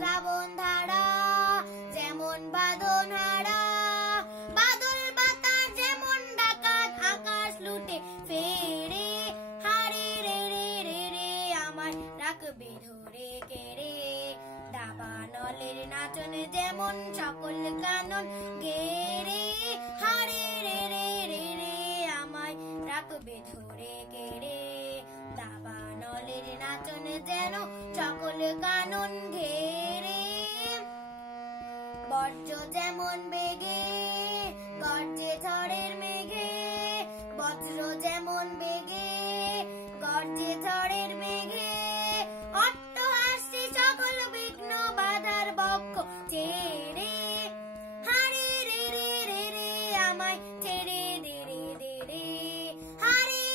শ্রাবণ ধারা যেমন বাঁধন হারা, বাদল বাতাস যেমন ডাকাত আকাশ লুটে ফেরে, হারে রে রে রে রে আমায় রাখবে ধরে কেড়ে। দাবানলের নাচন যেমন সকল কানন গেরে, হারে রে রে রে রে আমায় রাখবে ধরে কেড়ে। দাবানলের নাচন যেন সকল কানন ঘেরে, বজ্র যেমন বেগে